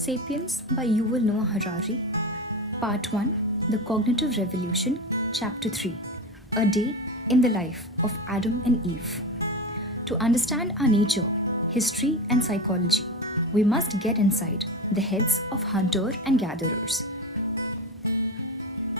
Sapiens by Yuval Harari, Part 1, The Cognitive Revolution, Chapter 3, A Day in the Life of Adam and Eve. To understand our nature, history, and psychology, we must get inside the heads of hunter and gatherers.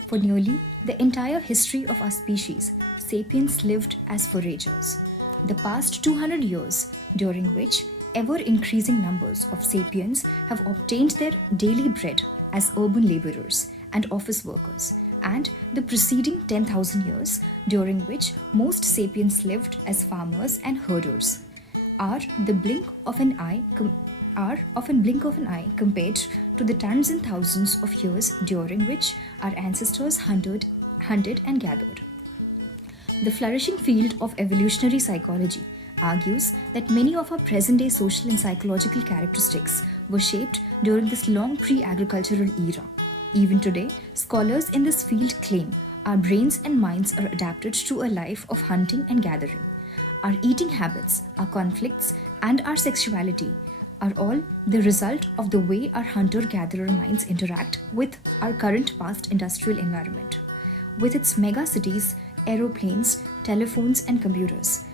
For nearly the entire history of our species, sapiens lived as foragers. The past 200 years, during which ever-increasing numbers of sapiens have obtained their daily bread as urban laborers and office workers, and the preceding 10,000 years, during which most sapiens lived as farmers and herders, are the blink of an eye compared to the tens and thousands of years during which our ancestors hunted and gathered. The flourishing field of evolutionary psychology argues that many of our present-day social and psychological characteristics were shaped during this long pre-agricultural era. Even today, scholars in this field claim our brains and minds are adapted to a life of hunting and gathering. Our eating habits, our conflicts, and our sexuality are all the result of the way our hunter-gatherer minds interact with our current past industrial environment. With its mega-cities, aeroplanes, telephones, and computers,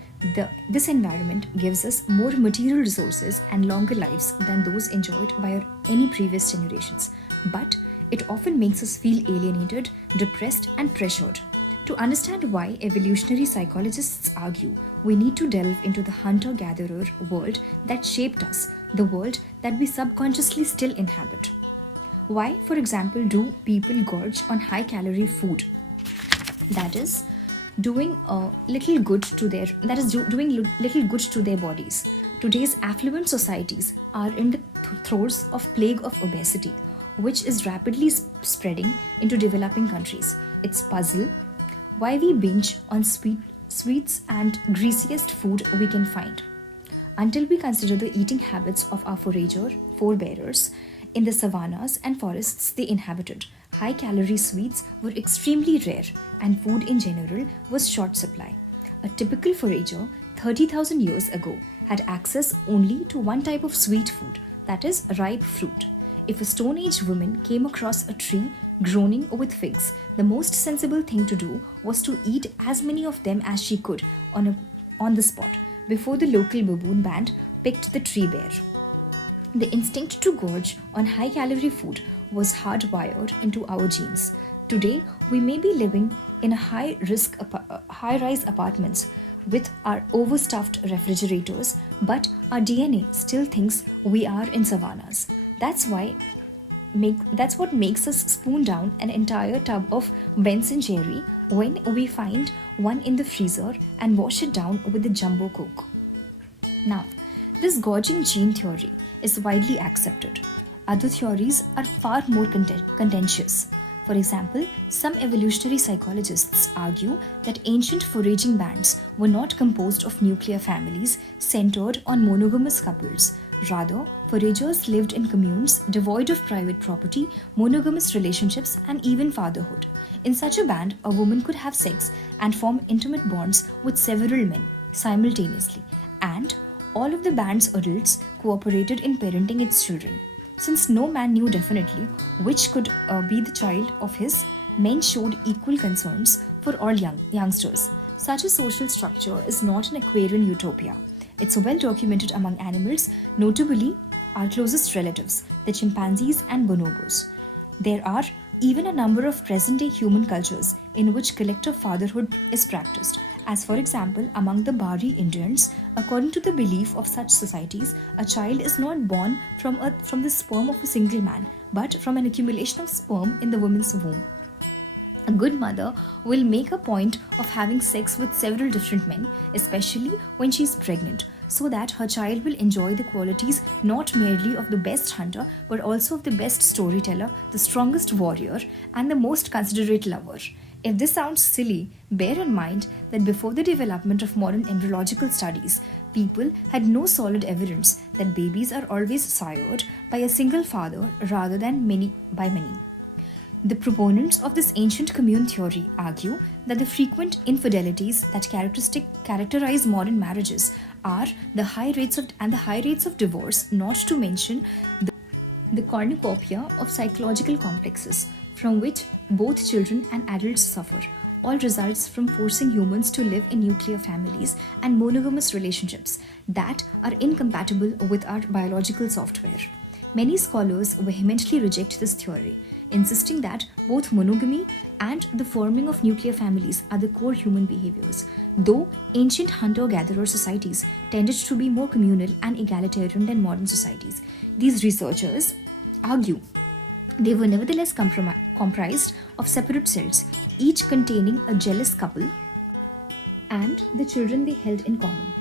this environment gives us more material resources and longer lives than those enjoyed by any previous generations. But it often makes us feel alienated, depressed, and pressured. To understand why evolutionary psychologists argue we need to delve into the hunter-gatherer world that shaped us, the world that we subconsciously still inhabit. Why, for example, do people gorge on high-calorie food? That is, doing little good to their bodies. Today's affluent societies are in the throes of plague of obesity, which is rapidly spreading into developing countries. It's puzzle why we binge on sweets and greasiest food we can find. Until we consider the eating habits of our forebears in the savannas and forests they inhabited, high-calorie sweets were extremely rare and food in general was short supply. A typical forager 30,000 years ago had access only to one type of sweet food, that is, ripe fruit. If a Stone Age woman came across a tree groaning with figs, the most sensible thing to do was to eat as many of them as she could on the spot before the local baboon band picked the tree bare. The instinct to gorge on high-calorie food was hardwired into our genes. Today, we may be living in a high-rise apartments with our overstuffed refrigerators, but our DNA still thinks we are in savannas. That's what makes us spoon down an entire tub of Ben & Jerry when we find one in the freezer and wash it down with the jumbo Coke. Now, this gorging gene theory is widely accepted. Other theories are far more contentious. For example, some evolutionary psychologists argue that ancient foraging bands were not composed of nuclear families centered on monogamous couples. Rather, foragers lived in communes devoid of private property, monogamous relationships, and even fatherhood. In such a band, a woman could have sex and form intimate bonds with several men simultaneously, and all of the band's adults cooperated in parenting its children. Since no man knew definitely which could be the child of his, men showed equal concerns for all youngsters. Such a social structure is not an Aquarian utopia. It's well documented among animals, notably our closest relatives, the chimpanzees and bonobos. There are even a number of present-day human cultures in which collective fatherhood is practiced, as for example among the Bari Indians. According to the belief of such societies, a child is not born from the sperm of a single man, but from an accumulation of sperm in the woman's womb. A good mother will make a point of having sex with several different men, especially when she is pregnant, so that her child will enjoy the qualities not merely of the best hunter, but also of the best storyteller, the strongest warrior, and the most considerate lover. If this sounds silly, bear in mind that before the development of modern embryological studies, people had no solid evidence that babies are always sired by a single father rather than by many. The proponents of this ancient commune theory argue that the frequent infidelities that characterize modern marriages are the high rates of divorce, not to mention the cornucopia of psychological complexes from which both children and adults suffer, all results from forcing humans to live in nuclear families and monogamous relationships that are incompatible with our biological software. Many scholars vehemently reject this theory, insisting that both monogamy and the forming of nuclear families are the core human behaviors, though ancient hunter gatherer societies tended to be more communal and egalitarian than modern societies. These researchers argue they were nevertheless comprised of separate cells, each containing a jealous couple and the children they held in common.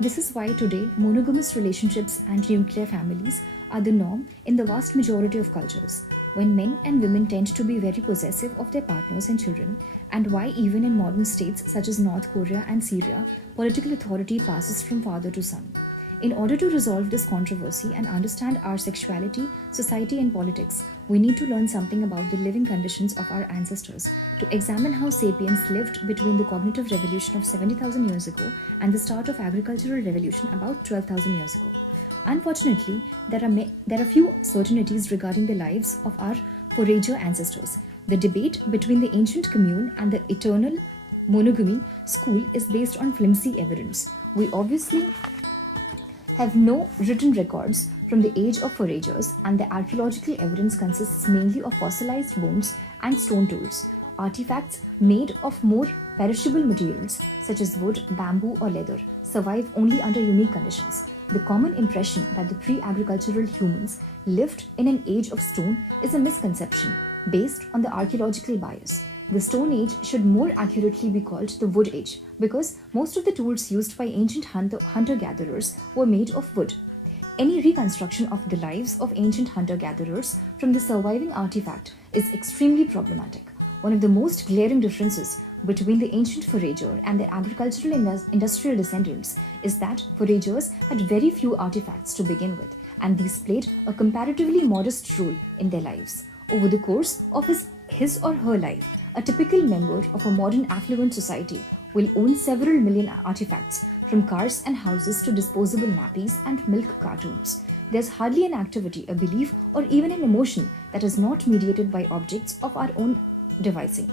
This is why today monogamous relationships and nuclear families are the norm in the vast majority of cultures, when men and women tend to be very possessive of their partners and children, and why even in modern states such as North Korea and Syria, political authority passes from father to son. In order to resolve this controversy and understand our sexuality, society, and politics, we need to learn something about the living conditions of our ancestors, to examine how sapiens lived between the cognitive revolution of 70,000 years ago and the start of agricultural revolution about 12,000 years ago. Unfortunately, there are few certainties regarding the lives of our forager ancestors. The debate between the ancient commune and the eternal monogamy school is based on flimsy evidence. We obviously have no written records from the age of foragers, and the archaeological evidence consists mainly of fossilized bones and stone tools. Artifacts made of more perishable materials such as wood, bamboo, or leather survive only under unique conditions. The common impression that the pre-agricultural humans lived in an age of stone is a misconception based on the archaeological bias. The Stone Age should more accurately be called the Wood Age because most of the tools used by ancient hunter-gatherers were made of wood. Any reconstruction of the lives of ancient hunter-gatherers from the surviving artifact is extremely problematic. One of the most glaring differences between the ancient forager and the agricultural industrial descendants is that foragers had very few artifacts to begin with, and these played a comparatively modest role in their lives. Over the course of his or her life, a typical member of a modern affluent society will own several million artifacts, from cars and houses to disposable nappies and milk cartoons. There's hardly an activity, a belief, or even an emotion that is not mediated by objects of our own devising.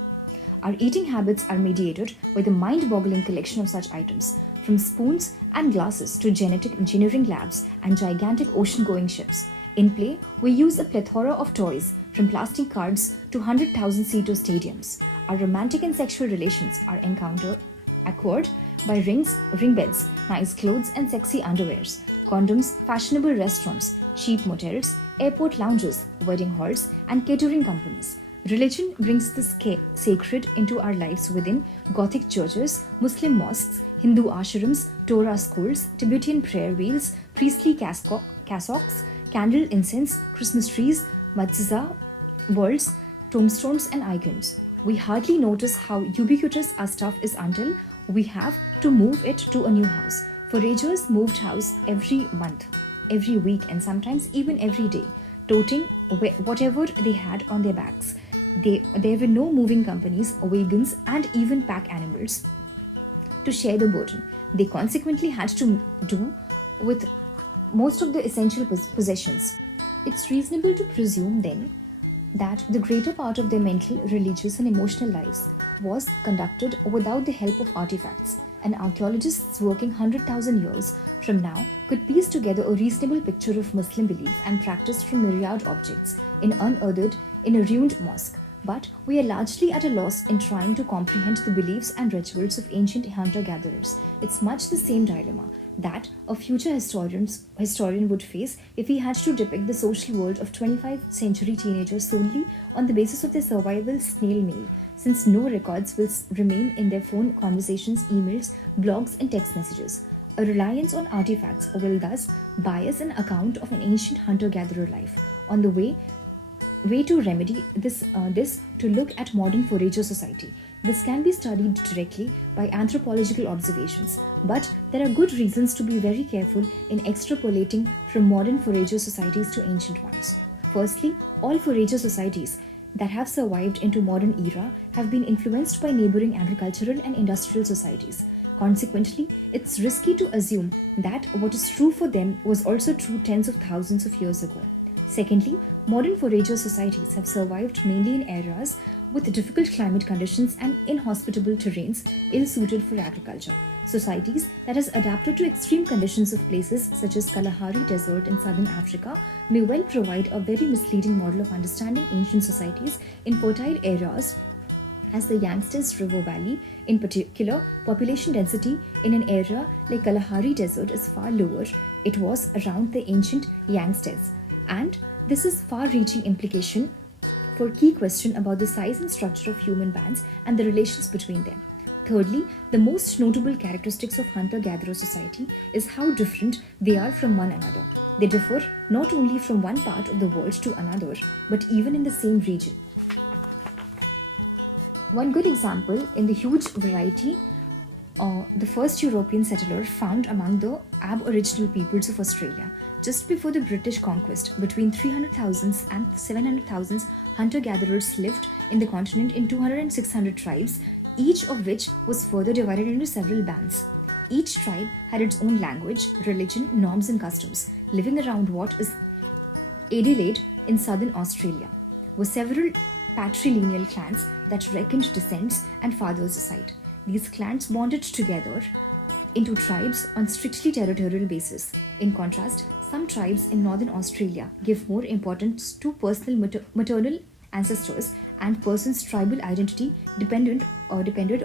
Our eating habits are mediated by the mind-boggling collection of such items, from spoons and glasses to genetic engineering labs and gigantic ocean-going ships. In play, we use a plethora of toys, from plastic cards to 100,000-seater stadiums. Our romantic and sexual relations are acquired by ring beds, nice clothes and sexy underwears, condoms, fashionable restaurants, cheap motels, airport lounges, wedding halls, and catering companies. Religion brings the sacred into our lives within Gothic churches, Muslim mosques, Hindu ashrams, Torah schools, Tibetan prayer wheels, priestly cassocks, candle incense, Christmas trees, matzah, worlds, tombstones, and icons. We hardly notice how ubiquitous our stuff is until we have to move it to a new house. Foragers moved house every month, every week, and sometimes even every day, toting whatever they had on their backs. There were no moving companies, wagons, and even pack animals to share the burden. They consequently had to do with most of the essential possessions. It's reasonable to presume then that the greater part of their mental, religious, and emotional lives was conducted without the help of artifacts, and archaeologists working 100,000 years from now could piece together a reasonable picture of Muslim belief and practice from myriad objects unearthed in a ruined mosque. But we are largely at a loss in trying to comprehend the beliefs and rituals of ancient hunter-gatherers. It's much the same dilemma that a future historian would face if he had to depict the social world of 25th century teenagers solely on the basis of their survival snail mail, since no records will remain in their phone conversations, emails, blogs, and text messages. A reliance on artifacts will thus bias an account of an ancient hunter-gatherer life. On the way to remedy this to look at modern forager society. This can be studied directly by anthropological observations, but there are good reasons to be very careful in extrapolating from modern forager societies to ancient ones. Firstly, all forager societies that have survived into modern era have been influenced by neighboring agricultural and industrial societies. Consequently, it's risky to assume that what is true for them was also true tens of thousands of years ago. Secondly, modern forager societies have survived mainly in areas with difficult climate conditions and inhospitable terrains ill suited for agriculture. Societies that has adapted to extreme conditions of places such as Kalahari Desert in southern Africa may well provide a very misleading model of understanding ancient societies in fertile areas as the Yangtze River Valley. In particular, population density in an area like Kalahari Desert is far lower. It was around the ancient Yangtze, and this is far-reaching implication for key question about the size and structure of human bands and the relations between them. Thirdly, the most notable characteristics of hunter-gatherer society is how different they are from one another. They differ not only from one part of the world to another, but even in the same region. One good example in the huge variety the first European settler found among the Aboriginal peoples of Australia. Just before the British conquest, between 300,000 and 700,000 hunter-gatherers lived in the continent in 200 and 600 tribes, each of which was further divided into several bands. Each tribe had its own language, religion, norms and customs. Living around what is Adelaide in southern Australia were several patrilineal clans that reckoned descents and fathers aside. These clans bonded together into tribes on strictly territorial basis. In contrast, some tribes in northern Australia give more importance to personal maternal ancestors, and person's tribal identity depended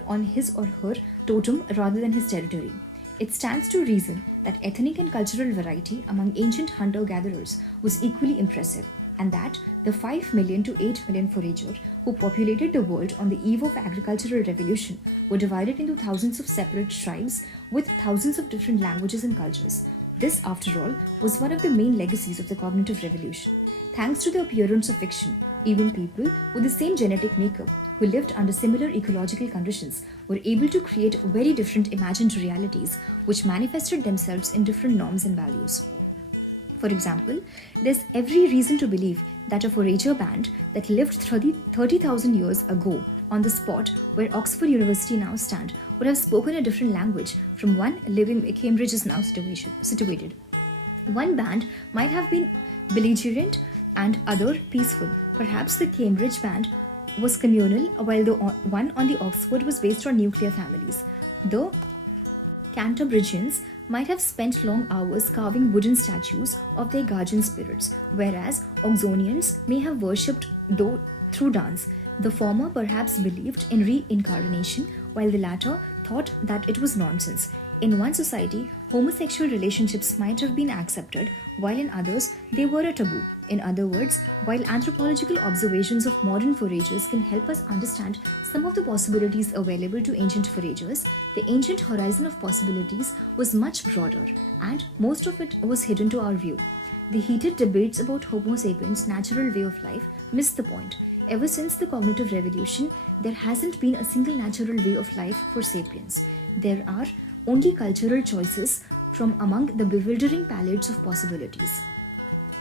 on his or her totem rather than his territory. It stands to reason that ethnic and cultural variety among ancient hunter-gatherers was equally impressive, and that the 5 million to 8 million forager who populated the world on the eve of agricultural revolution were divided into thousands of separate tribes with thousands of different languages and cultures. This, after all, was one of the main legacies of the cognitive revolution. Thanks to the appearance of fiction, even people with the same genetic makeup who lived under similar ecological conditions were able to create very different imagined realities which manifested themselves in different norms and values. For example, there's every reason to believe that a forager band that lived 30,000 years ago on the spot where Oxford University now stands would have spoken a different language from one living where Cambridge is now situated. One band might have been belligerent and other peaceful. Perhaps the Cambridge band was communal, while the one on the Oxford was based on nuclear families. The Cantabrigians might have spent long hours carving wooden statues of their guardian spirits, whereas Oxonians may have worshipped through dance. The former perhaps believed in reincarnation, while the latter thought that it was nonsense. In one society, homosexual relationships might have been accepted, while in others, they were a taboo. In other words, while anthropological observations of modern foragers can help us understand some of the possibilities available to ancient foragers, the ancient horizon of possibilities was much broader, and most of it was hidden to our view. The heated debates about Homo sapiens' natural way of life missed the point. Ever since the cognitive revolution, there hasn't been a single natural way of life for sapiens. There are only cultural choices from among the bewildering palettes of possibilities.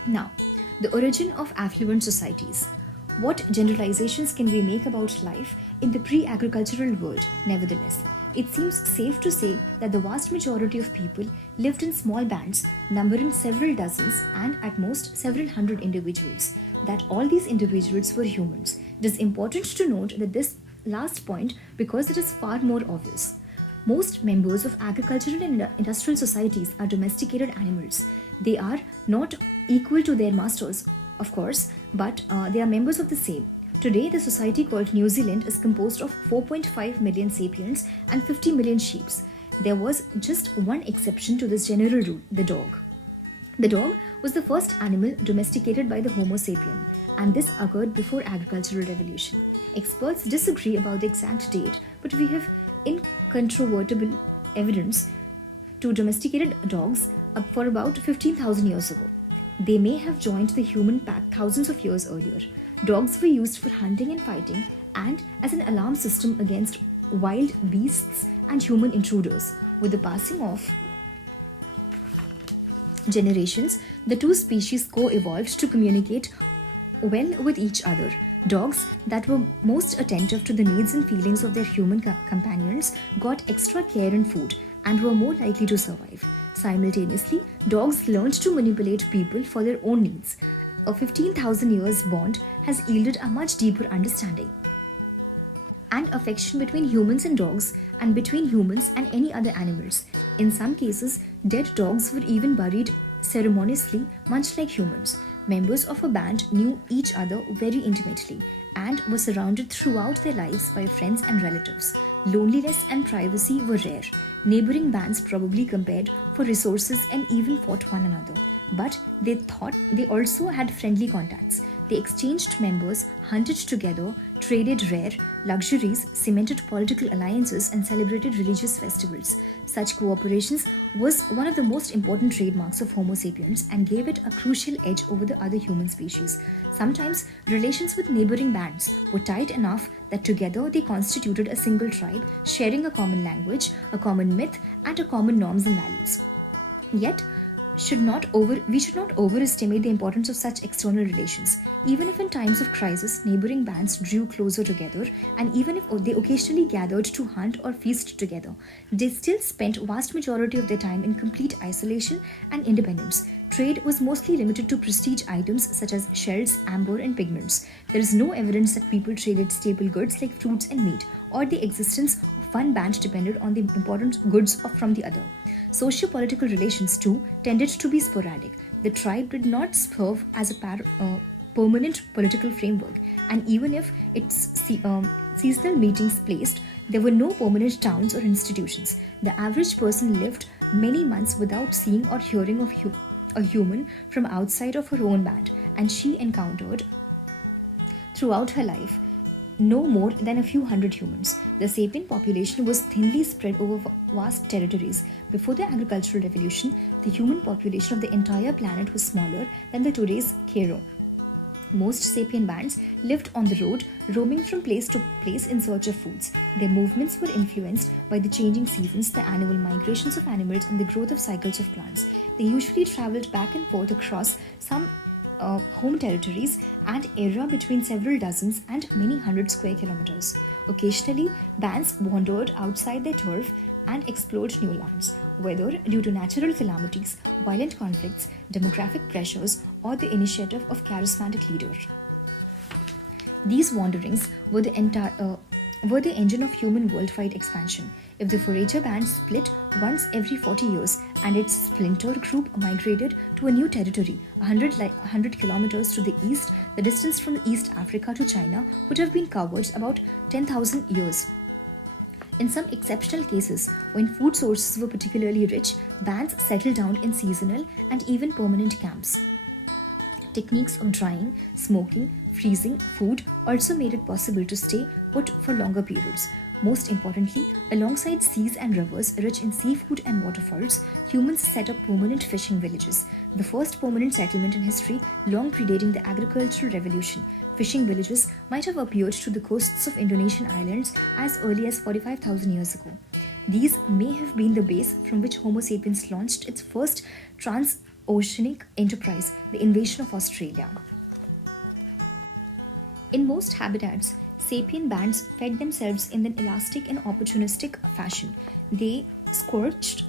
Now, the origin of affluent societies. What generalizations can we make about life in the pre-agricultural world? Nevertheless, it seems safe to say that the vast majority of people lived in small bands numbering several dozens and at most several hundred individuals. That all these individuals were humans. It is important to note that this last point because it is far more obvious. Most members of agricultural and industrial societies are domesticated animals. They are not equal to their masters, of course, but they are members of the same. Today, the society called New Zealand is composed of 4.5 million sapiens and 50 million sheep. There was just one exception to this general rule, the dog. The dog was the first animal domesticated by the Homo sapien, and this occurred before agricultural revolution. Experts disagree about the exact date, but we have incontrovertible evidence to domesticated dogs up for about 15,000 years ago. They may have joined the human pack thousands of years earlier. Dogs were used for hunting and fighting and as an alarm system against wild beasts and human intruders. With the passing of generations, the two species co-evolved to communicate well with each other. Dogs that were most attentive to the needs and feelings of their human companions got extra care and food and were more likely to survive. Simultaneously, dogs learned to manipulate people for their own needs. a 15,000 years bond has yielded a much deeper understanding and affection between humans and dogs, and between humans and any other animals. In some cases, dead dogs were even buried ceremoniously, much like humans. Members of a band knew each other very intimately and were surrounded throughout their lives by friends and relatives. Loneliness and privacy were rare. Neighboring bands probably compared for resources and even fought one another. But they thought they also had friendly contacts. They exchanged members, hunted together, traded rare luxuries, cemented political alliances, and celebrated religious festivals. Such cooperations was one of the most important trademarks of Homo sapiens and gave it a crucial edge over the other human species. Sometimes relations with neighboring bands were tight enough that together they constituted a single tribe, sharing a common language, a common myth, and a common norms and values. Yet, we should not overestimate the importance of such external relations. Even if in times of crisis, neighboring bands drew closer together, and even if they occasionally gathered to hunt or feast together, they still spent vast majority of their time in complete isolation and independence. Trade was mostly limited to prestige items such as shells, amber, and pigments. There is no evidence that people traded staple goods like fruits and meat, or the existence of one band depended on the important goods from the other. Socio-political relations too tended to be sporadic. The tribe did not serve as a permanent political framework, and even if seasonal meetings placed, there were no permanent towns or institutions. The average person lived many months without seeing or hearing of a human from outside of her own band, and she encountered throughout her life no more than a few hundred humans. The sapient population was thinly spread over vast territories. Before the agricultural revolution, the human population of the entire planet was smaller than the today's Cairo. Most sapient bands lived on the road, roaming from place to place in search of foods. Their movements were influenced by the changing seasons, the annual migrations of animals, and the growth of cycles of plants. They usually traveled back and forth across some home territories and area between several dozens and many hundred square kilometers. Occasionally, bands wandered outside their turf and explored new lands, whether due to natural calamities, violent conflicts, demographic pressures, or the initiative of charismatic leaders. These wanderings were the engine of human worldwide expansion. If the forager band split once every 40 years and its splinter group migrated to a new territory 100 kilometers to the east, the distance from East Africa to China would have been covered about 10,000 years. In some exceptional cases, when food sources were particularly rich, bands settled down in seasonal and even permanent camps. Techniques of drying, smoking, freezing food also made it possible to stay put for longer periods. Most importantly, alongside seas and rivers rich in seafood and waterfalls, humans set up permanent fishing villages, the first permanent settlement in history, long predating the agricultural revolution. Fishing villages might have appeared to the coasts of Indonesian islands as early as 45,000 years ago. These may have been the base from which Homo sapiens launched its first transoceanic enterprise, the invasion of Australia. In most habitats, sapient bands fed themselves in an elastic and opportunistic fashion. They scorched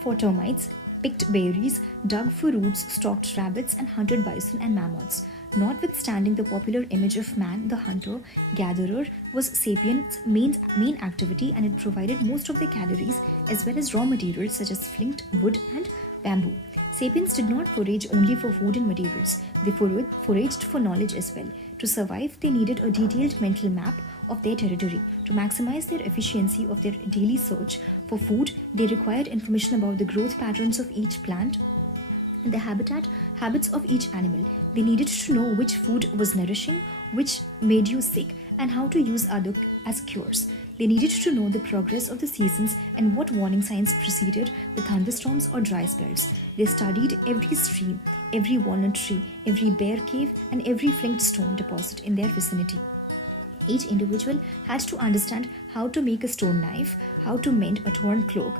for termites, picked berries, dug for roots, stalked rabbits, and hunted bison and mammoths. Notwithstanding the popular image of man, the hunter-gatherer was sapiens' main activity, and it provided most of their calories as well as raw materials such as flint, wood, and bamboo. Sapiens did not forage only for food and materials, they foraged for knowledge as well. To survive, they needed a detailed mental map of their territory. To maximize their efficiency of their daily search for food, they required information about the growth patterns of each plant and the habits of each animal. They needed to know which food was nourishing, which made you sick, and how to use other as cures. They needed to know the progress of the seasons and what warning signs preceded the thunderstorms or dry spells. They studied every stream, every walnut tree, every bear cave, and every flint stone deposit in their vicinity. Each individual had to understand how to make a stone knife, how to mend a torn cloak,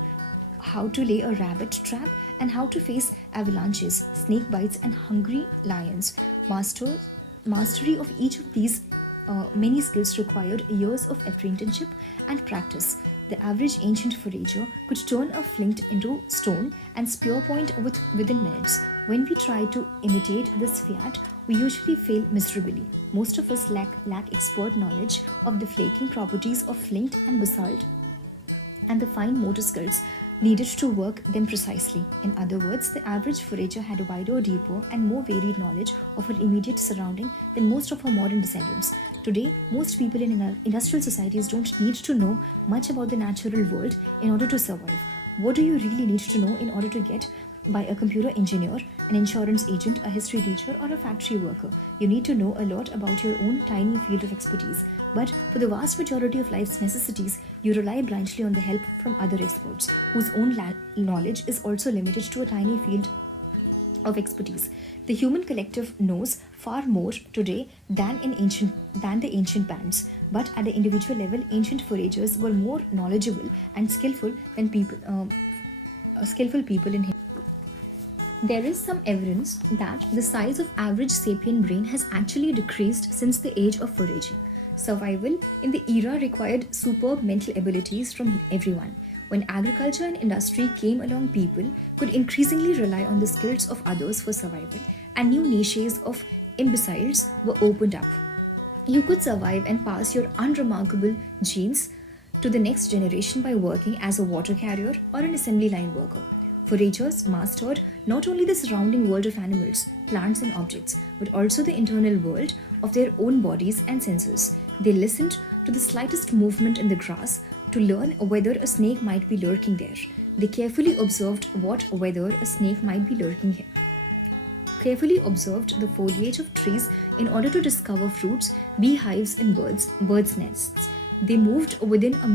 how to lay a rabbit trap, and how to face avalanches, snake bites, and hungry lions. Mastery of each of these many skills required years of apprenticeship and practice. The average ancient forager could turn a flint into stone and spear point within minutes. When we try to imitate this feat, we usually fail miserably. Most of us lack expert knowledge of the flaking properties of flint and basalt and the fine motor skills needed to work them precisely. In other words, the average forager had a wider, deeper, and more varied knowledge of her immediate surrounding than most of her modern descendants. Today, most people in industrial societies don't need to know much about the natural world in order to survive. What do you really need to know in order to get by a computer engineer, an insurance agent, a history teacher, or a factory worker? You need to know a lot about your own tiny field of expertise. But for the vast majority of life's necessities, you rely blindly on the help from other experts, whose own knowledge is also limited to a tiny field of expertise. The human collective knows far more today than the ancient bands. But at the individual level, ancient foragers were more knowledgeable and skillful people in history. There is some evidence that the size of average sapien brain has actually decreased since the age of foraging. Survival in the era required superb mental abilities from everyone. When agriculture and industry came along, people could increasingly rely on the skills of others for survival, and new niches of imbeciles were opened up. You could survive and pass your unremarkable genes to the next generation by working as a water carrier or an assembly line worker. Foragers mastered not only the surrounding world of animals, plants, and objects, but also the internal world of their own bodies and senses. They listened to the slightest movement in the grass to learn whether a snake might be lurking there. They carefully observed whether a snake might be lurking here. Carefully observed the foliage of trees in order to discover fruits, beehives, and birds' nests. They moved within a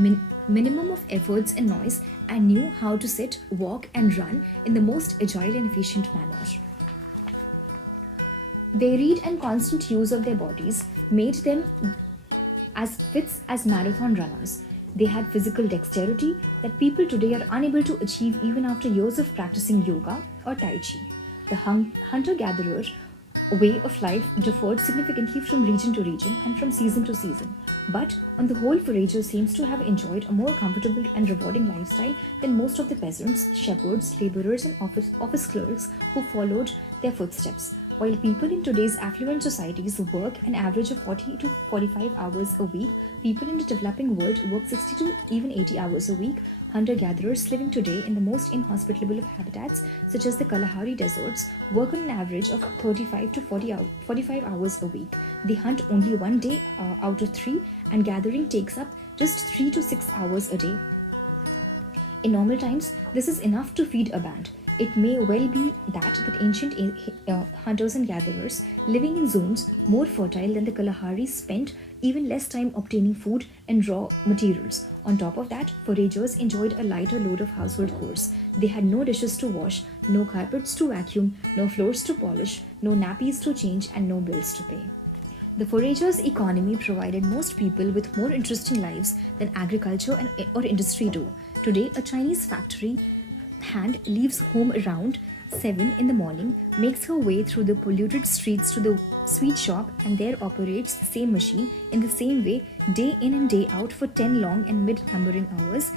minimum of efforts and noise and knew how to sit, walk, and run in the most agile and efficient manner. Varied and constant use of their bodies made them as fit as marathon runners. They had physical dexterity that people today are unable to achieve even after years of practicing yoga or tai chi. The hunter-gatherer way of life differed significantly from region to region and from season to season. But on the whole, forager seems to have enjoyed a more comfortable and rewarding lifestyle than most of the peasants, shepherds, laborers, and office clerks who followed their footsteps. While people in today's affluent societies work an average of 40 to 45 hours a week, people in the developing world work 60 to even 80 hours a week. Hunter-gatherers living today in the most inhospitable of habitats, such as the Kalahari deserts, work on an average of 35 to 45 hours a week. They hunt only one day out of 3, and gathering takes up just 3 to 6 hours a day. In normal times, this is enough to feed a band. It may well be that ancient hunters and gatherers living in zones more fertile than the Kalahari spent even less time obtaining food and raw materials. On top of that, foragers enjoyed a lighter load of household chores. They had no dishes to wash, no carpets to vacuum, no floors to polish, no nappies to change, and no bills to pay. The foragers' economy provided most people with more interesting lives than agriculture or industry do. Today, a Chinese factory hand leaves home around 7 in the morning, makes her way through the polluted streets to the sweet shop, and there operates the same machine in the same way day in and day out for 10 long and mid-numbering hours,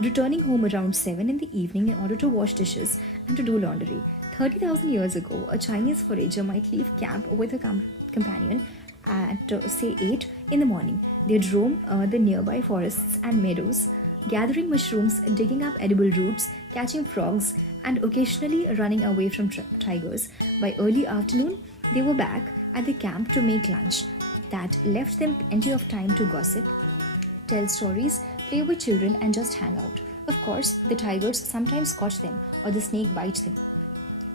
returning home around 7 in the evening in order to wash dishes and to do laundry. 30,000 years ago, a Chinese forager might leave camp with a companion at say 8 in the morning. They'd roam the nearby forests and meadows, gathering mushrooms, digging up edible roots, catching frogs, and occasionally running away from tigers. By early afternoon, they were back at the camp to make lunch. That left them plenty of time to gossip, tell stories, play with children, and just hang out. Of course, the tigers sometimes caught them, or the snake bites them.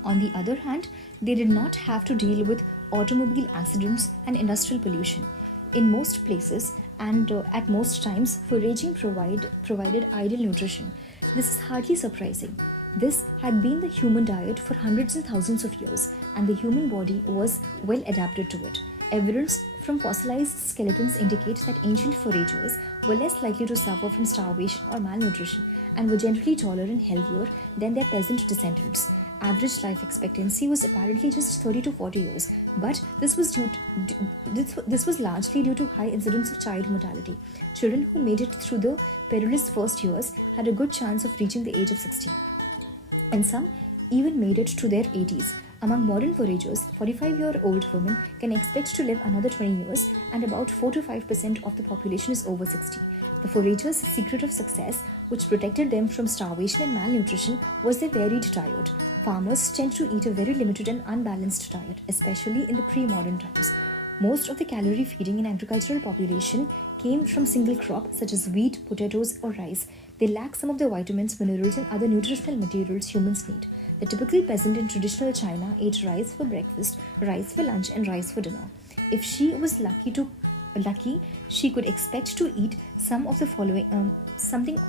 On the other hand, they did not have to deal with automobile accidents and industrial pollution. In most places, and at most times, foraging provided ideal nutrition. This is hardly surprising. This had been the human diet for hundreds and thousands of years, and the human body was well adapted to it. Evidence from fossilized skeletons indicates that ancient foragers were less likely to suffer from starvation or malnutrition, and were generally taller and healthier than their peasant descendants. average life expectancy was apparently just 30 to 40 years, but this was largely due to high incidence of child mortality. Children who made it through the perilous first years had a good chance of reaching the age of 60, and some even made it to their 80s. Among modern foragers, 45-year-old women can expect to live another 20 years, and about 4 to 5% of the population is over 60. The foragers' secret of success, which protected them from starvation and malnutrition, was their varied diet. Farmers tend to eat a very limited and unbalanced diet, especially in the pre-modern times. Most of the calorie feeding in agricultural population came from single crop such as wheat, potatoes, or rice. They lack some of the vitamins, minerals, and other nutritional materials humans need. The typical peasant in traditional China ate rice for breakfast, rice for lunch, and rice for dinner. If she was lucky, she could expect to eat some of the following something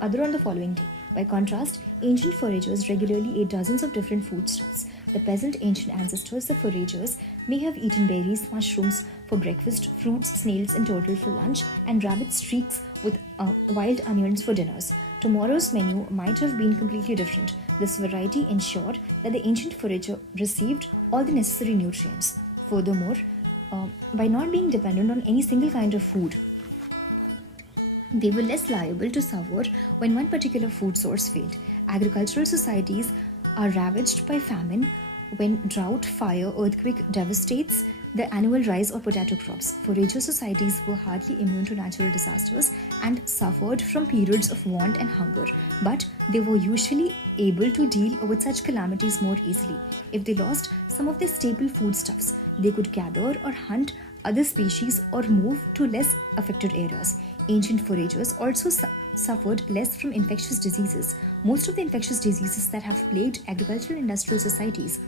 other on the following day. By contrast, ancient foragers regularly ate dozens of different foodstuffs. The peasant ancient ancestors, the foragers, may have eaten berries, mushrooms for breakfast, fruits, snails, and turtle for lunch, and rabbit streaks with wild onions for dinners. Tomorrow's menu might have been completely different. This variety ensured that the ancient forager received all the necessary nutrients. Furthermore, by not being dependent on any single kind of food, they were less liable to suffer when one particular food source failed. Agricultural societies are ravaged by famine when drought, fire, earthquake devastates the annual rice or potato crops. Forager societies were hardly immune to natural disasters and suffered from periods of want and hunger, but they were usually able to deal with such calamities more easily. If they lost some of their staple foodstuffs, they could gather or hunt other species or move to less affected areas. Ancient foragers also suffered less from infectious diseases. Most of the infectious diseases that have plagued agricultural industrial societies,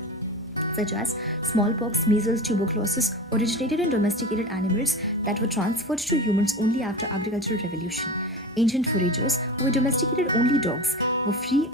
such as smallpox, measles, tuberculosis, originated in domesticated animals that were transferred to humans only after agricultural revolution. Ancient foragers, who were domesticated only dogs, were free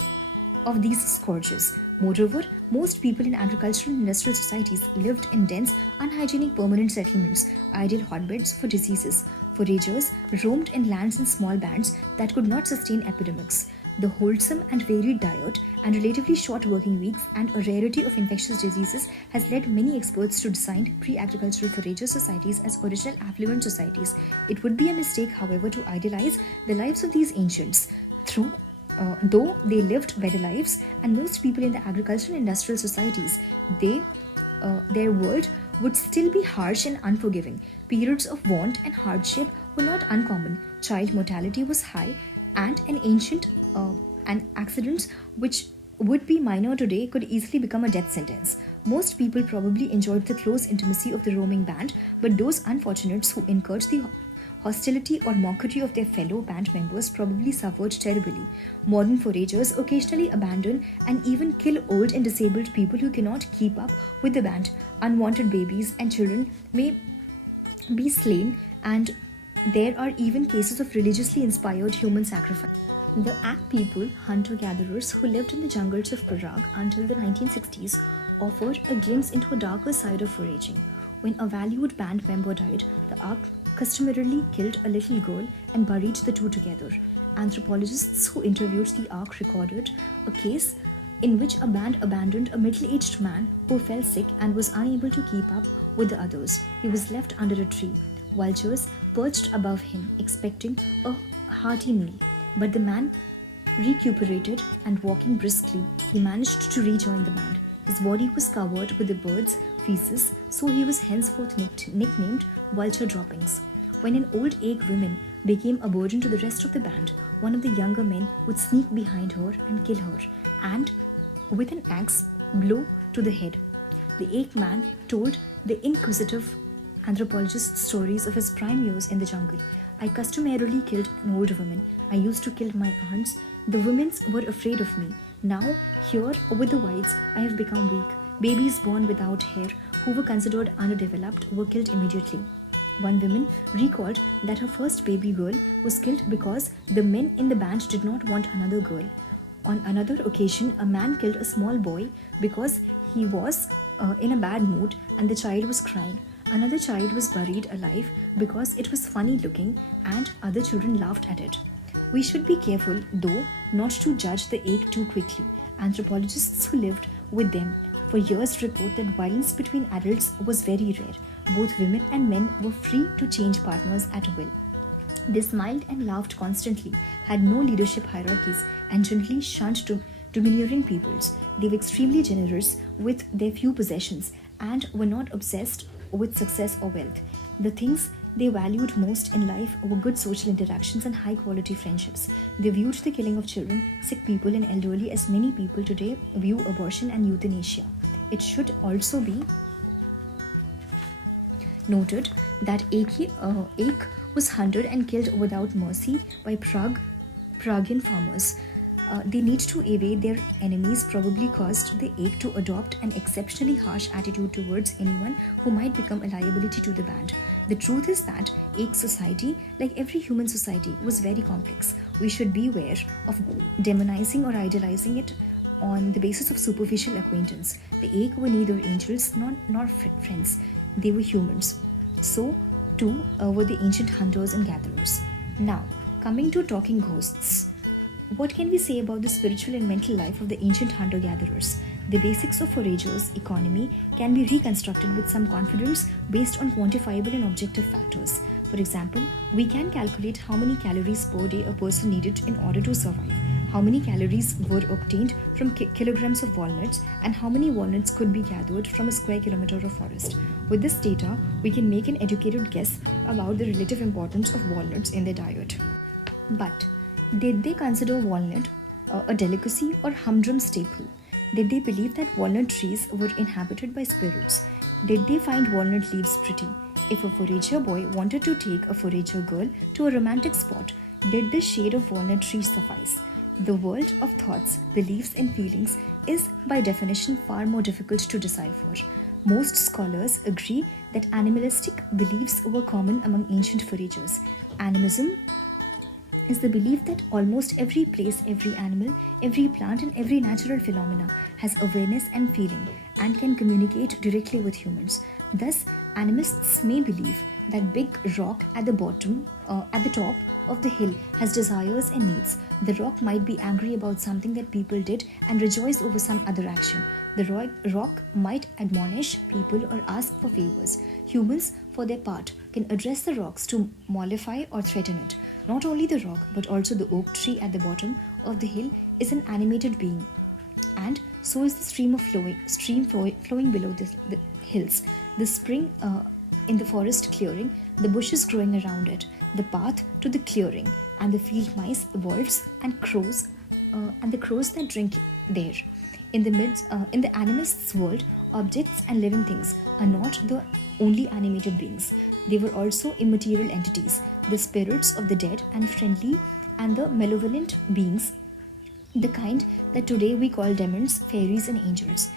of these scourges. Moreover, most people in agricultural and industrial societies lived in dense, unhygienic permanent settlements, ideal hotbeds for diseases. Foragers roamed in lands in small bands that could not sustain epidemics. The wholesome and varied diet and relatively short working weeks and a rarity of infectious diseases has led many experts to design pre-agricultural forager societies as original affluent societies. It would be a mistake, however, to idealize the lives of these ancients. Though they lived better lives, and most people in the agricultural and industrial societies, their world would still be harsh and unforgiving. Periods of want and hardship were not uncommon. Child mortality was high, and accidents which would be minor today could easily become a death sentence. Most people probably enjoyed the close intimacy of the roaming band, but those unfortunates who incurred the hostility or mockery of their fellow band members probably suffered terribly. Modern foragers occasionally abandon and even kill old and disabled people who cannot keep up with the band. Unwanted babies and children may be slain, and there are even cases of religiously inspired human sacrifice. The Ak people, hunter-gatherers who lived in the jungles of Prague until the 1960s, offered a glimpse into a darker side of foraging. When a valued band member died, the Ak customarily killed a little girl and buried the two together. Anthropologists who interviewed the Ak recorded a case in which a band abandoned a middle-aged man who fell sick and was unable to keep up with the others. He was left under a tree. Vultures perched above him, expecting a hearty meal. But the man recuperated, and walking briskly, he managed to rejoin the band. His body was covered with the birds' feces, so he was henceforth nicknamed Vulture Droppings. When an old Ache woman became a burden to the rest of the band, one of the younger men would sneak behind her and kill her, and with an axe blow to the head. The Ache man told the inquisitive anthropologist stories of his prime years in the jungle. I customarily killed an old woman. I used to kill my aunts. The women were afraid of me. Now, here with the whites, I have become weak. Babies born without hair, who were considered underdeveloped, were killed immediately. One woman recalled that her first baby girl was killed because the men in the band did not want another girl. On another occasion, a man killed a small boy because he was in a bad mood and the child was crying. Another child was buried alive because it was funny looking and other children laughed at it. We should be careful, though, not to judge the Ache too quickly. Anthropologists who lived with them for years report that violence between adults was very rare. Both women and men were free to change partners at will. They smiled and laughed constantly, had no leadership hierarchies, and generally shunned domineering peoples. They were extremely generous with their few possessions and were not obsessed with success or wealth. The things they valued most in life were good social interactions and high quality friendships. They viewed the killing of children, sick people, and elderly as many people today view abortion and euthanasia. It should also be noted that Ake was hunted and killed without mercy by Praguean farmers. They need to evade their enemies probably caused the Ake to adopt an exceptionally harsh attitude towards anyone who might become a liability to the band. The truth is that Ake society, like every human society, was very complex. We should beware of demonizing or idealizing it on the basis of superficial acquaintance. The Ake were neither angels nor friends. They were humans. So, too, were the ancient hunters and gatherers. Now, coming to talking ghosts. What can we say about the spiritual and mental life of the ancient hunter-gatherers? The basics of foragers' economy can be reconstructed with some confidence based on quantifiable and objective factors. For example, we can calculate how many calories per day a person needed in order to survive, how many calories were obtained from kilograms of walnuts, and how many walnuts could be gathered from a square kilometer of forest. With this data, we can make an educated guess about the relative importance of walnuts in their diet. But did they consider walnut a delicacy or humdrum staple? Did they believe that walnut trees were inhabited by spirits? Did they find walnut leaves pretty? If a forager boy wanted to take a forager girl to a romantic spot, did the shade of walnut tree suffice? The world of thoughts, beliefs, and feelings is by definition far more difficult to decipher. Most scholars agree that animalistic beliefs were common among ancient foragers. Animism is the belief that almost every place, every animal, every plant, and every natural phenomena has awareness and feeling and can communicate directly with humans. Thus, animists may believe that big rock at the top of the hill has desires and needs. The rock might be angry about something that people did and rejoice over some other action. The rock might admonish people or ask for favors. Humans, for their part, can address the rocks to mollify or threaten it. Not only the rock, but also the oak tree at the bottom of the hill is an animated being, and so is the stream flowing below the hills, the spring in the forest clearing, the bushes growing around it, the path to the clearing, and the field mice, wolves, and crows, and the crows that drink there. In the animist's world, objects and living things are not the only animated beings. They were also immaterial entities, the spirits of the dead and friendly and the malevolent beings, the kind that today we call demons, fairies, and angels.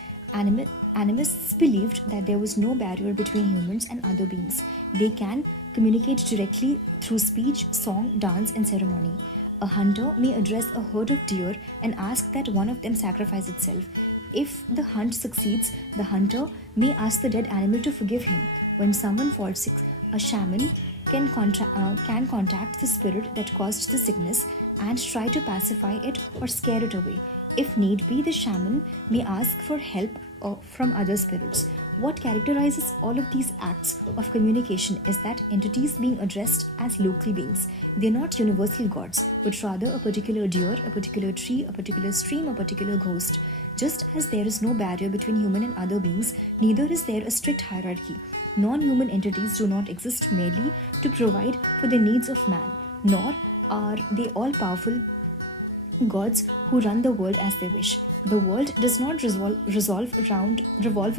Animists believed that there was no barrier between humans and other beings. They can communicate directly through speech, song, dance, and ceremony. A hunter may address a herd of deer and ask that one of them sacrifice itself. If the hunt succeeds, the hunter may ask the dead animal to forgive him. When someone falls sick, a shaman can contact the spirit that caused the sickness and try to pacify it or scare it away. If need be, the shaman may ask for help from other spirits. What characterizes all of these acts of communication is that entities being addressed as local beings. They're not universal gods, but rather a particular deer, a particular tree, a particular stream, a particular ghost. Just as there is no barrier between human and other beings, neither is there a strict hierarchy. Non-human entities do not exist merely to provide for the needs of man, nor are they all-powerful gods who run the world as they wish. The world does not revolve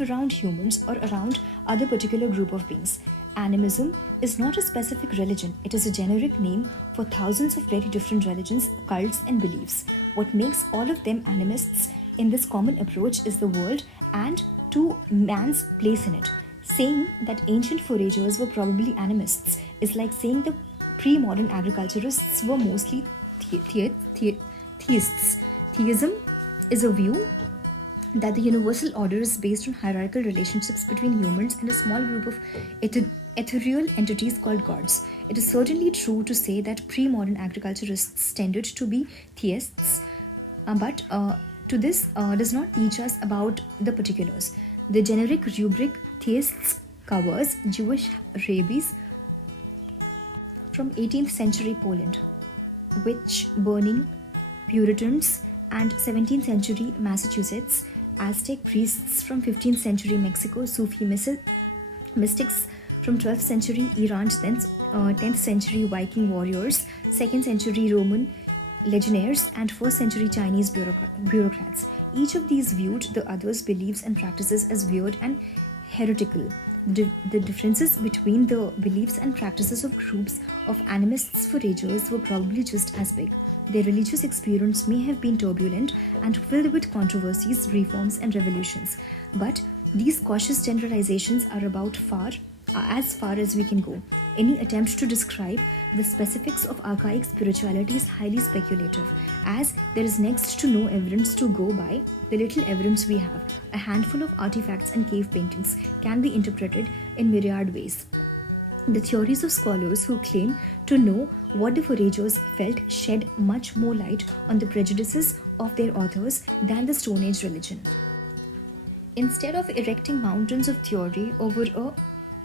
around humans or around other particular group of beings. Animism is not a specific religion, it is a generic name for thousands of very different religions, cults, and beliefs. What makes all of them animists in this common approach is the world and to man's place in it. Saying that ancient foragers were probably animists is like saying the pre-modern agriculturists were mostly theists. Theism is a view that the universal order is based on hierarchical relationships between humans and a small group of ethereal entities called gods. It is certainly true to say that pre-modern agriculturists tended to be theists, but to this does not teach us about the particulars. The generic rubric theists covers Jewish rabbis from 18th century Poland, witch burning Puritans, and 17th century Massachusetts, Aztec priests from 15th century Mexico, Sufi mystics from 12th century Iran, 10th century Viking warriors, 2nd century Roman legionnaires, and 1st century Chinese bureaucrats. Each of these viewed the other's beliefs and practices as weird and heretical. The differences between the beliefs and practices of groups of animists foragers were probably just as big. Their religious experience may have been turbulent and filled with controversies, reforms, and revolutions. But these cautious generalizations are as far as we can go. Any attempt to describe the specifics of archaic spirituality is highly speculative, as there is next to no evidence to go by. The little evidence we have, a handful of artifacts and cave paintings, can be interpreted in myriad ways. The theories of scholars who claim to know what the foragers felt shed much more light on the prejudices of their authors than the Stone Age religion. Instead of erecting mountains of theory over a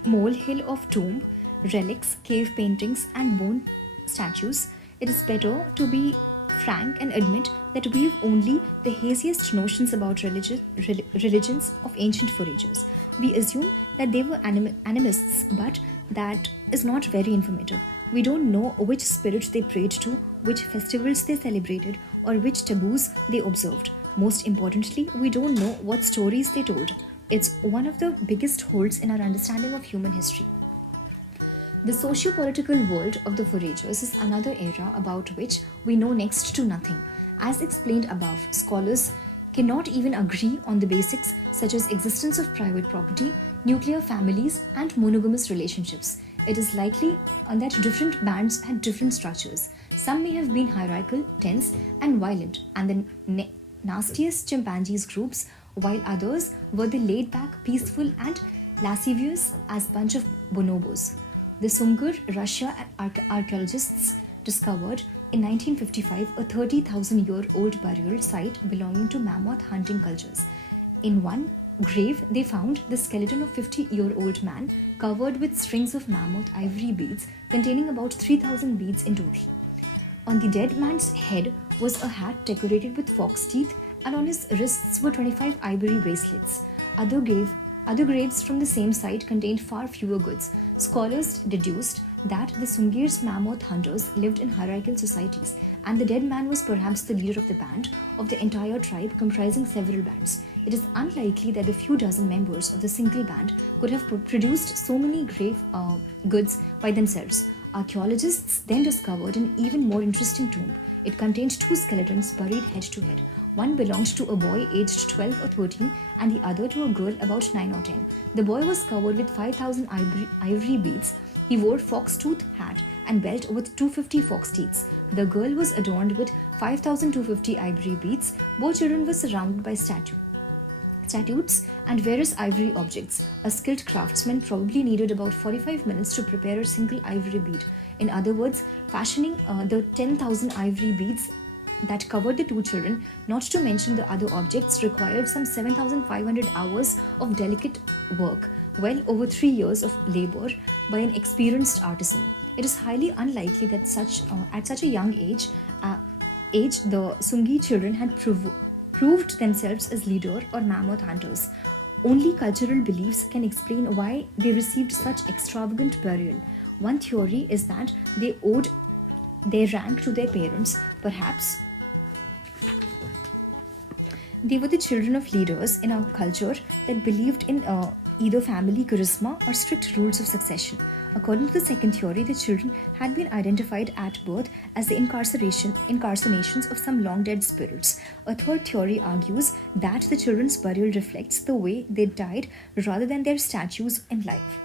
molehill of tomb, relics, cave paintings, and bone statues, it is better to be frank and admit that we have only the haziest notions about religions of ancient foragers. We assume that they were animists, but that is not very informative. We don't know which spirit they prayed to, which festivals they celebrated, or which taboos they observed. Most importantly, we don't know what stories they told. It's one of the biggest holes in our understanding of human history. The socio-political world of the foragers is another era about which we know next to nothing. As explained above, scholars cannot even agree on the basics such as existence of private property, nuclear families, and monogamous relationships. It is likely that different bands had different structures. Some may have been hierarchical, tense, and violent, and the nastiest chimpanzees groups, while others were the laid-back, peaceful, and lascivious as bunch of bonobos. The Sungur, Russia archaeologists discovered in 1955 a 30,000-year-old burial site belonging to mammoth hunting cultures. In one grave, they found the skeleton of a 50-year-old man covered with strings of mammoth ivory beads containing about 3,000 beads in total. On the dead man's head was a hat decorated with fox teeth, and on his wrists were 25 ivory bracelets. Other graves from the same site contained far fewer goods. Scholars deduced that the Sungir's mammoth hunters lived in hierarchical societies, and the dead man was perhaps the leader of the band of the entire tribe comprising several bands. It is unlikely that the few dozen members of the single band could have produced so many grave goods by themselves. Archaeologists then discovered an even more interesting tomb. It contained two skeletons buried head to head. One belonged to a boy aged 12 or 13 and the other to a girl about 9 or 10. The boy was covered with 5,000 ivory beads. He wore fox-tooth hat and belt with 250 fox teeth. The girl was adorned with 5,250 ivory beads. Both children were surrounded by statues and various ivory objects. A skilled craftsman probably needed about 45 minutes to prepare a single ivory bead. In other words, fashioning the 10,000 ivory beads that covered the two children, not to mention the other objects, required some 7,500 hours of delicate work, well over 3 years of labor by an experienced artisan. It is highly unlikely that at such a young age, the Sungi children had proved themselves as leader or mammoth hunters. Only cultural beliefs can explain why they received such extravagant burial. One theory is that they owed their rank to their parents. Perhaps they were the children of leaders in our culture that believed in either family charisma or strict rules of succession. According to the second theory, the children had been identified at birth as the incarnations of some long-dead spirits. A third theory argues that the children's burial reflects the way they died rather than their status in life.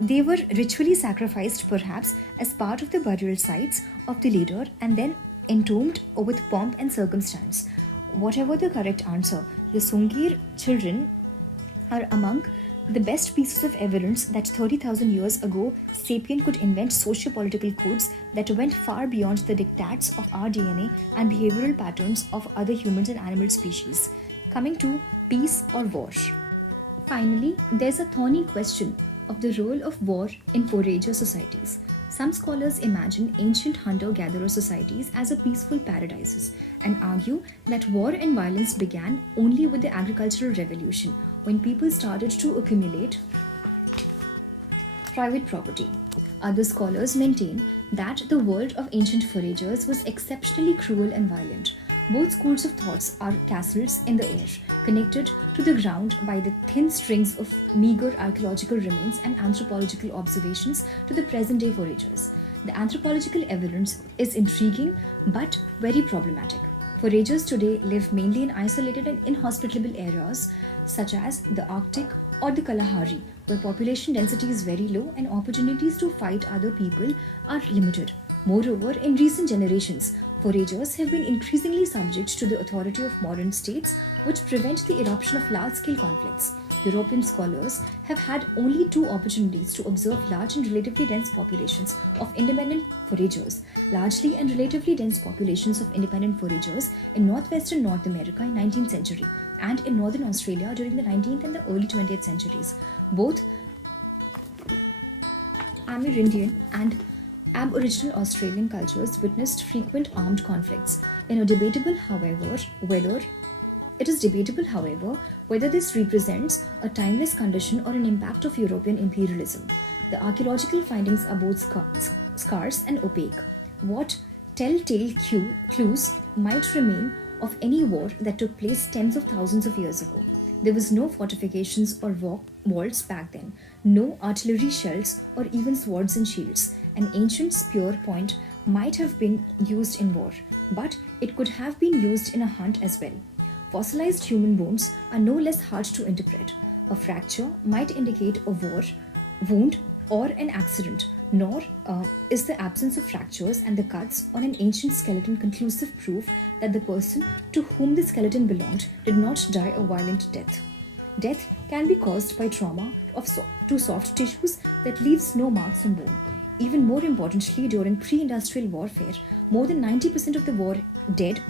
They were ritually sacrificed, perhaps as part of the burial sites of the leader, and then entombed with pomp and circumstance. Whatever the correct answer, the Sungir children are among the best pieces of evidence that 30,000 years ago, Sapien could invent socio-political codes that went far beyond the dictats of our DNA and behavioral patterns of other humans and animal species. Coming to peace or war. Finally, there's a thorny question of the role of war in forager societies. Some scholars imagine ancient hunter gatherer societies as a peaceful paradises and argue that war and violence began only with the agricultural revolution when people started to accumulate private property. Other scholars maintain that the world of ancient foragers was exceptionally cruel and violent. Both schools of thoughts are castles in the air, connected to the ground by the thin strings of meager archaeological remains and anthropological observations to the present day foragers. The anthropological evidence is intriguing but very problematic. Foragers today live mainly in isolated and inhospitable areas such as the Arctic or the Kalahari, where population density is very low and opportunities to fight other people are limited. Moreover, in recent generations, foragers have been increasingly subject to the authority of modern states, which prevent the eruption of large-scale conflicts. European scholars have had only two opportunities to observe large and relatively dense populations of independent foragers, largely and relatively dense populations of independent foragers in northwestern North America in 19th century and in northern Australia during the 19th and the early 20th centuries. Both Amerindian and Aboriginal Australian cultures witnessed frequent armed conflicts. It is debatable, whether this represents a timeless condition or an impact of European imperialism. The archaeological findings are both scarce and opaque. What telltale clues might remain of any war that took place tens of thousands of years ago? There was no fortifications or walls back then, no artillery shells or even swords and shields. An ancient spear point might have been used in war, but it could have been used in a hunt as well. Fossilized human bones are no less hard to interpret. A fracture might indicate a wound, or an accident, nor is the absence of fractures and the cuts on an ancient skeleton conclusive proof that the person to whom the skeleton belonged did not die a violent death. Death can be caused by trauma to soft tissues that leaves no marks on bone. Even more importantly, during pre-industrial warfare, more than 90% of the war dead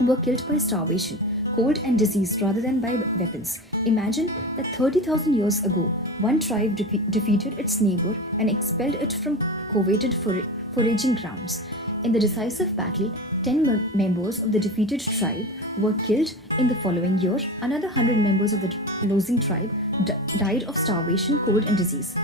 were killed by starvation, cold and disease rather than by weapons. Imagine that 30,000 years ago, one tribe defeated its neighbor and expelled it from coveted foraging grounds. In the decisive battle, 10 members of the defeated tribe were killed. In the following year, another 100 members of the losing tribe died of starvation, cold and disease.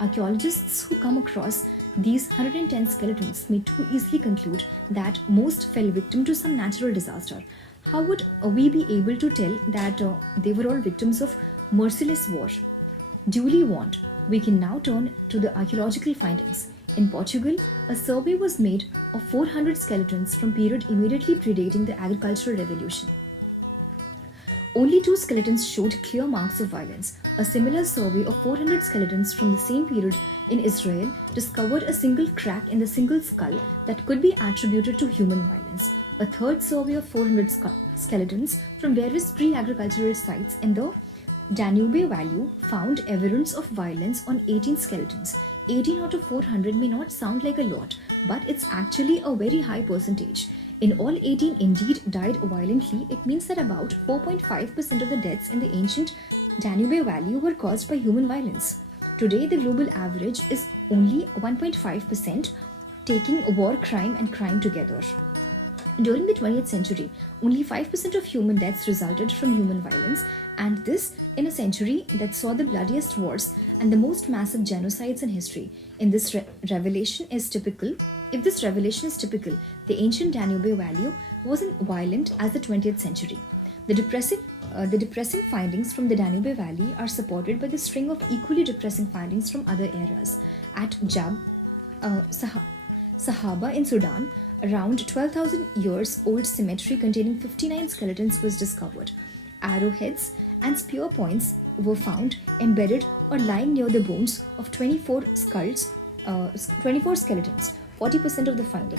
Archaeologists who come across these 110 skeletons may too easily conclude that most fell victim to some natural disaster. How would we be able to tell that they were all victims of merciless war? Duly warned, we can now turn to the archaeological findings. In Portugal, a survey was made of 400 skeletons from period immediately predating the agricultural revolution. Only 2 skeletons showed clear marks of violence. A similar survey of 400 skeletons from the same period in Israel discovered a single crack in the single skull that could be attributed to human violence. A third survey of 400 skeletons from various pre-agricultural sites in the Danube Valley found evidence of violence on 18 skeletons. 18 out of 400 may not sound like a lot, but it's actually a very high percentage. In all 18 indeed died violently, it means that about 4.5% of the deaths in the ancient Danube Valley were caused by human violence. Today, the global average is only 1.5%, taking war crime and crime together. During the 20th century, only 5% of human deaths resulted from human violence, and this in a century that saw the bloodiest wars and the most massive genocides in history. In this revelation is typical. If this revelation is typical, the ancient Danube Valley wasn't violent as the 20th century. The depressing findings from the Danube Valley are supported by the string of equally depressing findings from other areas. At Jab, Sahaba in Sudan, around 12,000 years old cemetery containing 59 skeletons was discovered. Arrowheads and spear points were found embedded or lying near the bones of 24 skeletons, 40% of the finding.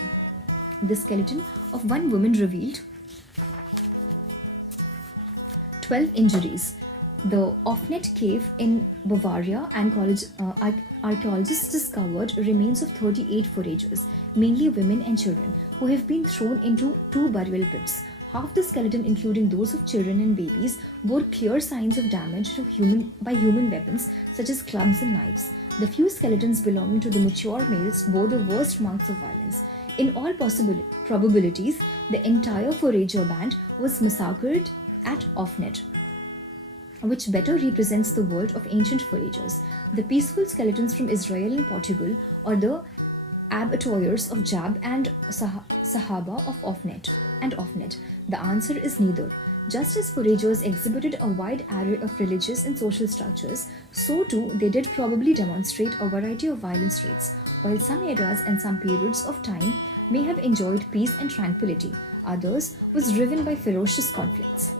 The skeleton of one woman revealed 12 injuries The Offnet cave in Bavaria, and archaeologists discovered remains of 38 foragers, mainly women and children, who have been thrown into two burial pits. Half the skeleton, including those of children and babies, bore clear signs of damage by human weapons such as clubs and knives. The few skeletons belonging to the mature males bore the worst marks of violence. In all possible probabilities, the entire forager band was massacred at Offnet, which better represents the world of ancient foragers. The peaceful skeletons from Israel and Portugal, or the abattoirs of Jab and Sahaba of Offnet. The answer is neither. Just as foragers exhibited a wide array of religious and social structures, so too they did probably demonstrate a variety of violence rates. While some eras and some periods of time may have enjoyed peace and tranquility, others was driven by ferocious conflicts.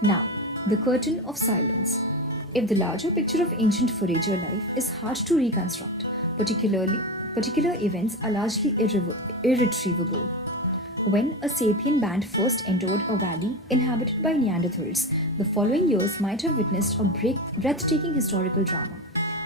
Now, the curtain of silence. If the larger picture of ancient forager life is hard to reconstruct, particular events are largely irretrievable. When a sapien band first entered a valley inhabited by Neanderthals, the following years might have witnessed a breathtaking historical drama.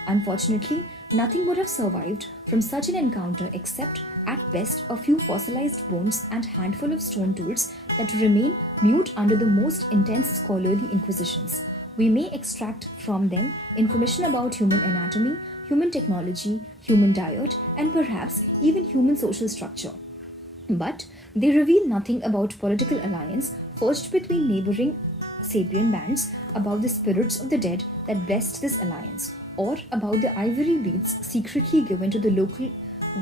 Unfortunately, nothing would have survived from such an encounter except, at best, a few fossilized bones and handful of stone tools that remain mute under the most intense scholarly inquisitions. We may extract from them information about human anatomy, human technology, human diet, and perhaps even human social structure. But they reveal nothing about political alliance forged between neighboring sapien bands, about the spirits of the dead that blessed this alliance, or about the ivory beads secretly given to the local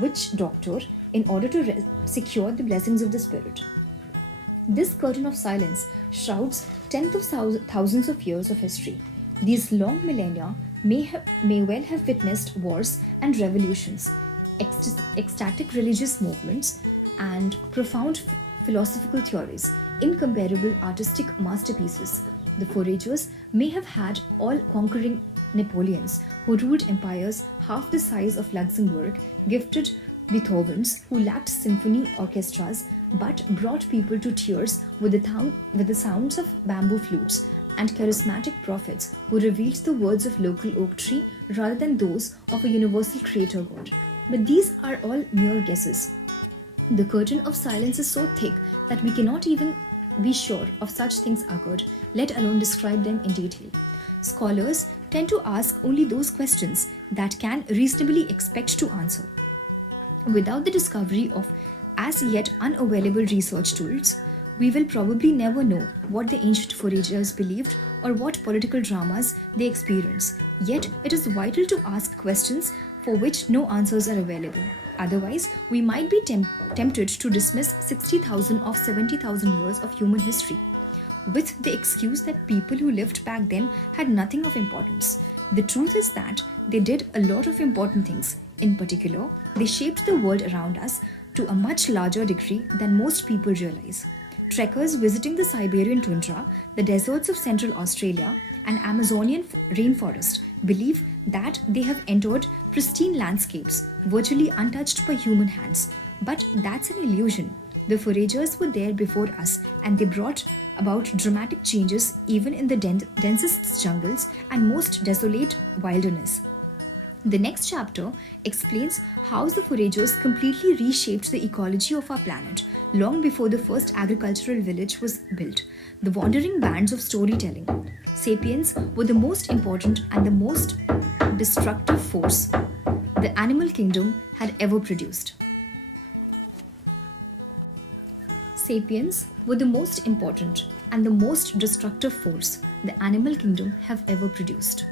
witch doctor in order to secure the blessings of the spirit. This curtain of silence shrouds tens of thousands of years of history. These long millennia may well have witnessed wars and revolutions, ecstatic religious movements, and profound philosophical theories, incomparable artistic masterpieces. The foragers may have had all-conquering Napoleons who ruled empires half the size of Luxembourg, gifted Beethovens who lacked symphony orchestras but brought people to tears with the sounds of bamboo flutes, and charismatic prophets who revealed the words of local oak tree rather than those of a universal creator god. But these are all mere guesses. The curtain of silence is so thick that we cannot even be sure of such things occurred, let alone describe them in detail. Scholars tend to ask only those questions that can reasonably expect to answer. Without the discovery of as yet unavailable research tools, we will probably never know what the ancient foragers believed or what political dramas they experienced. Yet, it is vital to ask questions for which no answers are available. Otherwise, we might be tempted to dismiss 60,000 of 70,000 years of human history with the excuse that people who lived back then had nothing of importance. The truth is that they did a lot of important things. In particular, they shaped the world around us to a much larger degree than most people realize. Trekkers visiting the Siberian tundra, the deserts of Central Australia, and Amazonian rainforest believe that they have entered pristine landscapes, virtually untouched by human hands. But that's an illusion. The foragers were there before us, and they brought about dramatic changes even in the densest jungles and most desolate wilderness. The next chapter explains how the foragers completely reshaped the ecology of our planet long before the first agricultural village was built. The wandering bands of storytelling. Sapiens were the most important and the most destructive force the animal kingdom had ever produced. Sapiens were the most important and the most destructive force the animal kingdom have ever produced.